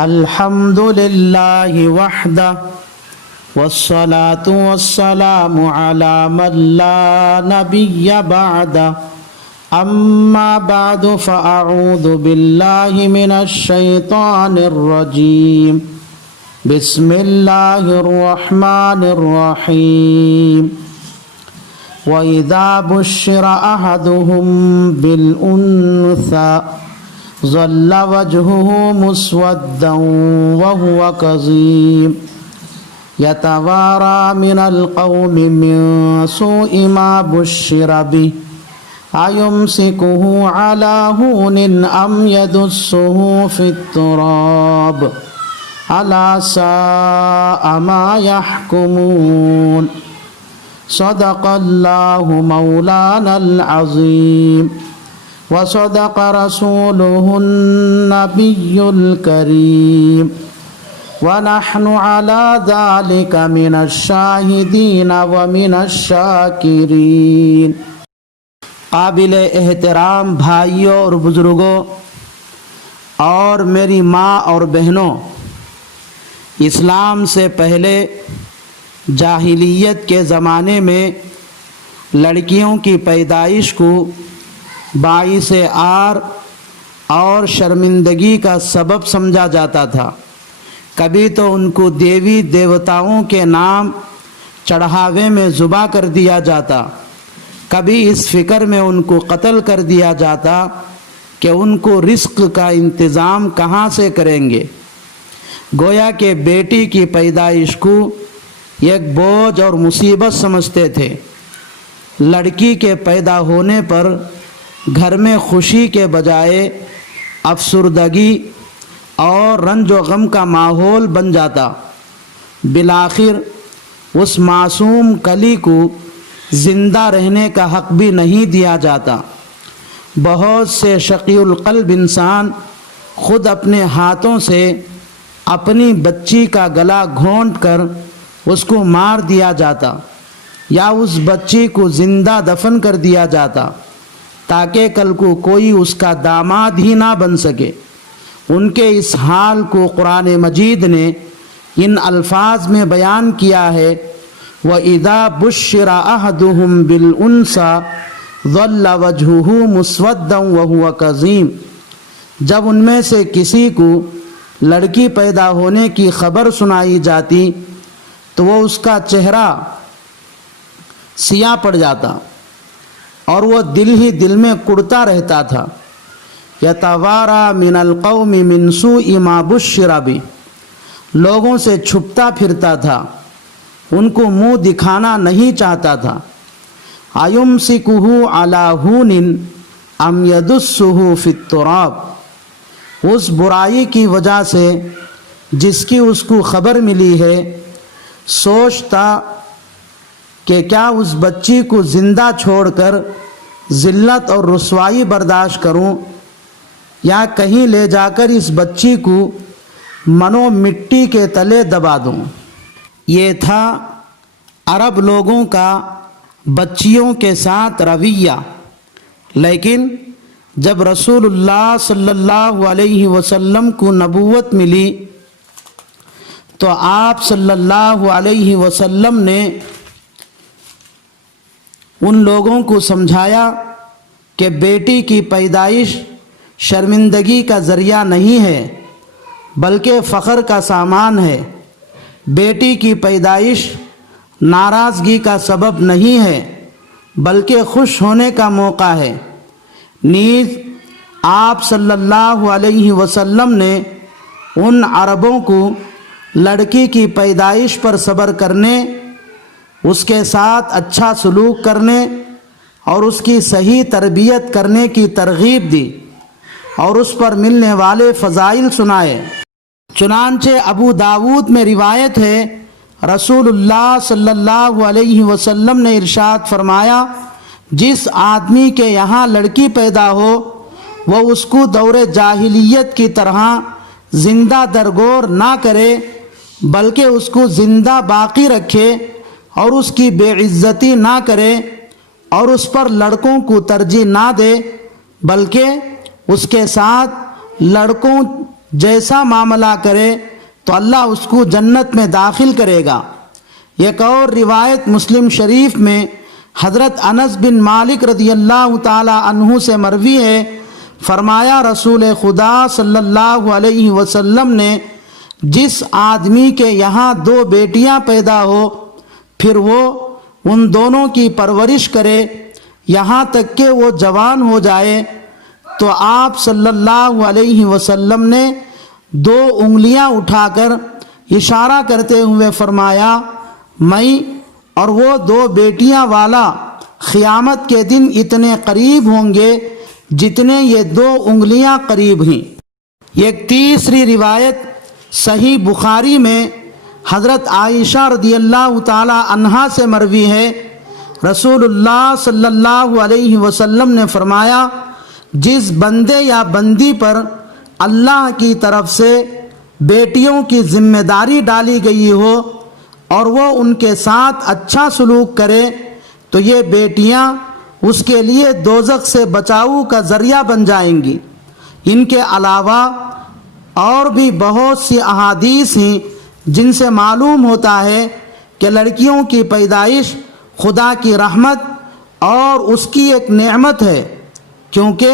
الحمد لله وحده والصلاة والسلام على من لا نبي بعده أما بعد فأعوذ بالله من الشيطان الرجيم بسم الله الرحمن الرحيم وإذا بشر أحدهم بالأنثى ظل وجهه مسودا وهو كظيم يتوارى من القوم من سوء ما بشر به أيمسكه على هون أم يدسه في التراب ألا ساء ما يحكمون صدق الله مولانا العظيم وصدق رسوله النبي الكريم ونحن على ذلك من الشاهدين ومن الشاكرين۔ قابل احترام بھائیوں اور بزرگوں اور میری ماں اور بہنوں، اسلام سے پہلے جاہلیت کے زمانے میں لڑکیوں کی پیدائش کو باعث عار اور شرمندگی کا سبب سمجھا جاتا تھا۔ کبھی تو ان کو دیوی دیوتاؤں کے نام چڑھاوے میں ذبح کر دیا جاتا، کبھی اس فکر میں ان کو قتل کر دیا جاتا کہ ان کو رزق کا انتظام کہاں سے کریں گے۔ گویا کہ بیٹی کی پیدائش کو ایک بوجھ اور مصیبت سمجھتے تھے۔ لڑکی کے پیدا ہونے پر گھر میں خوشی کے بجائے افسردگی اور رنج و غم کا ماحول بن جاتا۔ بالآخر اس معصوم کلی کو زندہ رہنے کا حق بھی نہیں دیا جاتا۔ بہت سے شقی القلب انسان خود اپنے ہاتھوں سے اپنی بچی کا گلا گھونٹ کر اس کو مار دیا جاتا یا اس بچی کو زندہ دفن کر دیا جاتا تاکہ کل کو کوئی اس کا داماد ہی نہ بن سکے۔ ان کے اس حال کو قرآن مجید نے ان الفاظ میں بیان کیا ہے، وَإِذَا بُشِّرَ أَحَدُهُمْ بِالْأُنثَىٰ ظَلَّ وَجْهُهُ مُسْوَدًّا وَهُوَ كَظِيمٌ۔ جب ان میں سے کسی کو لڑکی پیدا ہونے کی خبر سنائی جاتی تو وہ اس کا چہرہ سیاہ پڑ جاتا اور وہ دل ہی دل میں کڑتا رہتا تھا۔ یتوارا من القوم من سوء ما بشر بہ، لوگوں سے چھپتا پھرتا تھا، ان کو منہ دکھانا نہیں چاہتا تھا۔ ایمسکہ علی ہون ام یدسہ فی التراب، اس برائی کی وجہ سے جس کی اس کو خبر ملی ہے سوچتا کہ کیا اس بچی کو زندہ چھوڑ کر ذلت اور رسوائی برداشت کروں یا کہیں لے جا کر اس بچی کو منو مٹی کے تلے دبا دوں۔ یہ تھا عرب لوگوں کا بچیوں کے ساتھ رویہ، لیکن جب رسول اللہ صلی اللہ علیہ وسلم کو نبوت ملی تو آپ صلی اللہ علیہ وسلم نے ان لوگوں کو سمجھایا کہ بیٹی کی پیدائش شرمندگی کا ذریعہ نہیں ہے بلکہ فخر کا سامان ہے۔ بیٹی کی پیدائش ناراضگی کا سبب نہیں ہے بلکہ خوش ہونے کا موقع ہے۔ نیز آپ صلی اللہ علیہ وسلم نے ان عربوں کو لڑکی کی پیدائش پر صبر کرنے، اس کے ساتھ اچھا سلوک کرنے اور اس کی صحیح تربیت کرنے کی ترغیب دی اور اس پر ملنے والے فضائل سنائے۔ چنانچہ ابو داود میں روایت ہے، رسول اللہ صلی اللہ علیہ وسلم نے ارشاد فرمایا، جس آدمی کے یہاں لڑکی پیدا ہو وہ اس کو دور جاہلیت کی طرح زندہ درگور نہ کرے بلکہ اس کو زندہ باقی رکھے اور اس کی بے عزتی نہ کرے اور اس پر لڑکوں کو ترجیح نہ دے بلکہ اس کے ساتھ لڑکوں جیسا معاملہ کرے تو اللہ اس کو جنت میں داخل کرے گا۔ ایک اور روایت مسلم شریف میں حضرت انس بن مالک رضی اللہ تعالی عنہ سے مروی ہے، فرمایا رسول خدا صلی اللہ علیہ وسلم نے جس آدمی کے یہاں 2 بیٹیاں پیدا ہو پھر وہ ان دونوں کی پرورش کرے یہاں تک کہ وہ جوان ہو جائے، تو آپ صلی اللہ علیہ وسلم نے 2 انگلیاں اٹھا کر اشارہ کرتے ہوئے فرمایا، میں اور وہ 2 بیٹیاں والا قیامت کے دن اتنے قریب ہوں گے جتنے یہ 2 انگلیاں قریب ہیں۔ ایک تیسری روایت صحیح بخاری میں حضرت عائشہ رضی اللہ تعالی عنہا سے مروی ہے، رسول اللہ صلی اللہ علیہ وسلم نے فرمایا، جس بندے یا بندی پر اللہ کی طرف سے بیٹیوں کی ذمہ داری ڈالی گئی ہو اور وہ ان کے ساتھ اچھا سلوک کرے تو یہ بیٹیاں اس کے لیے دوزخ سے بچاؤ کا ذریعہ بن جائیں گی۔ ان کے علاوہ اور بھی بہت سی احادیث ہیں جن سے معلوم ہوتا ہے کہ لڑکیوں کی پیدائش خدا کی رحمت اور اس کی ایک نعمت ہے، کیونکہ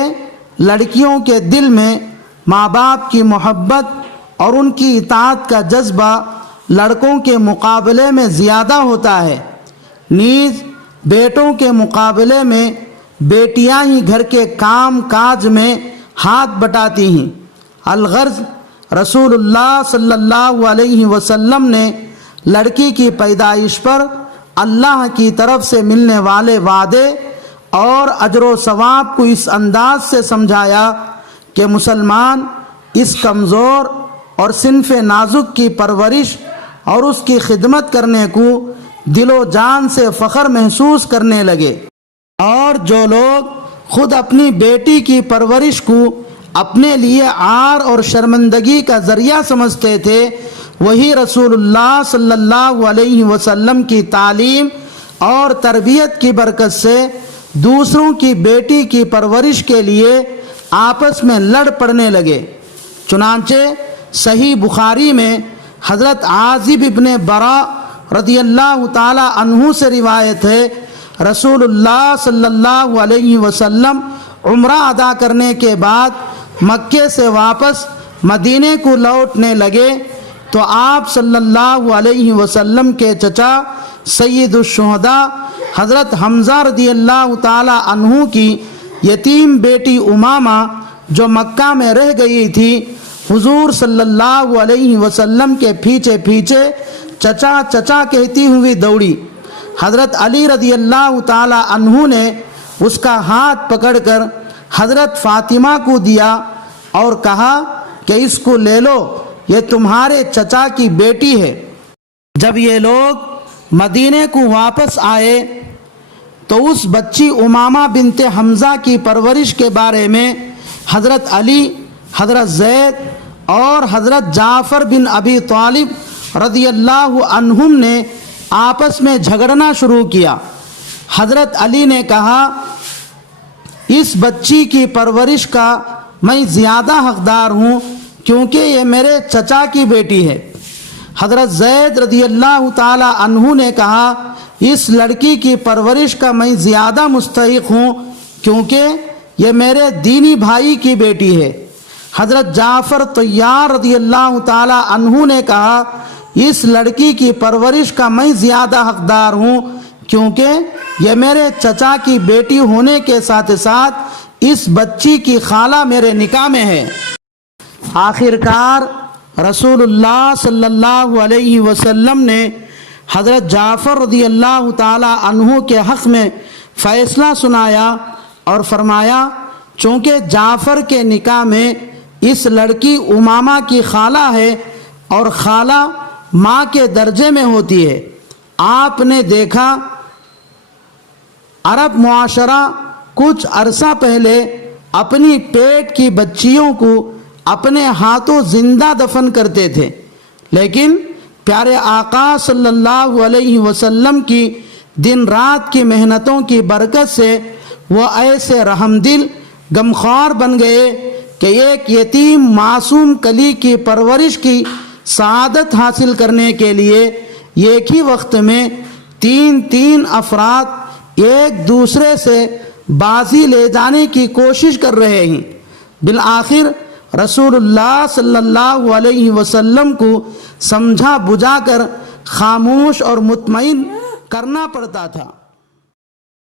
لڑکیوں کے دل میں ماں باپ کی محبت اور ان کی اطاعت کا جذبہ لڑکوں کے مقابلے میں زیادہ ہوتا ہے، نیز بیٹوں کے مقابلے میں بیٹیاں ہی گھر کے کام کاج میں ہاتھ بٹاتی ہیں۔ الغرض رسول اللہ صلی اللہ علیہ وسلم نے لڑکی کی پیدائش پر اللہ کی طرف سے ملنے والے وعدے اور اجر و ثواب کو اس انداز سے سمجھایا کہ مسلمان اس کمزور اور صنف نازک کی پرورش اور اس کی خدمت کرنے کو دل و جان سے فخر محسوس کرنے لگے، اور جو لوگ خود اپنی بیٹی کی پرورش کو اپنے لیے عار اور شرمندگی کا ذریعہ سمجھتے تھے، وہی رسول اللہ صلی اللہ علیہ وسلم کی تعلیم اور تربیت کی برکت سے دوسروں کی بیٹی کی پرورش کے لیے آپس میں لڑ پڑنے لگے۔ چنانچہ صحیح بخاری میں حضرت عازب ابن برا رضی اللہ تعالی عنہ سے روایت ہے، رسول اللہ صلی اللہ علیہ وسلم عمرہ ادا کرنے کے بعد مکے سے واپس مدینے کو لوٹنے لگے تو آپ صلی اللہ علیہ وسلم کے چچا سید الشہداء حضرت حمزہ رضی اللہ تعالی عنہ کی یتیم بیٹی امامہ جو مکہ میں رہ گئی تھی، حضور صلی اللہ علیہ وسلم کے پیچھے پیچھے چچا چچا کہتی ہوئی دوڑی۔ حضرت علی رضی اللہ تعالی عنہ نے اس کا ہاتھ پکڑ کر حضرت فاطمہ کو دیا اور کہا کہ اس کو لے لو، یہ تمہارے چچا کی بیٹی ہے۔ جب یہ لوگ مدینے کو واپس آئے تو اس بچی امامہ بنت حمزہ کی پرورش کے بارے میں حضرت علی، حضرت زید اور حضرت جعفر بن ابی طالب رضی اللہ عنہم نے آپس میں جھگڑنا شروع کیا۔ حضرت علی نے کہا، اس بچی کی پرورش کا میں زیادہ حقدار ہوں کیونکہ یہ میرے چچا کی بیٹی ہے۔ حضرت زید رضی اللہ تعالی عنہ نے کہا، اس لڑکی کی پرورش کا میں زیادہ مستحق ہوں کیونکہ یہ میرے دینی بھائی کی بیٹی ہے۔ حضرت جعفر طیار رضی اللہ تعالی عنہ نے کہا، اس لڑکی کی پرورش کا میں زیادہ حقدار ہوں کیونکہ یہ میرے چچا کی بیٹی ہونے کے ساتھ ساتھ اس بچی کی خالہ میرے نکاح میں ہے۔ آخرکار رسول اللہ صلی اللہ علیہ وسلم نے حضرت جعفر رضی اللہ تعالی عنہ کے حق میں فیصلہ سنایا اور فرمایا، چونکہ جعفر کے نکاح میں اس لڑکی امامہ کی خالہ ہے اور خالہ ماں کے درجے میں ہوتی ہے۔ آپ نے دیکھا عرب معاشرہ کچھ عرصہ پہلے اپنی پیٹ کی بچیوں کو اپنے ہاتھوں زندہ دفن کرتے تھے، لیکن پیارے آقا صلی اللہ علیہ وسلم کی دن رات کی محنتوں کی برکت سے وہ ایسے رحم دل غمخوار بن گئے کہ ایک یتیم معصوم کلی کی پرورش کی سعادت حاصل کرنے کے لیے ایک ہی وقت میں تین افراد ایک دوسرے سے بازی لے جانے کی کوشش کر رہے ہیں۔ بالآخر رسول اللہ صلی اللہ علیہ وسلم کو سمجھا بجھا کر خاموش اور مطمئن کرنا پڑتا تھا۔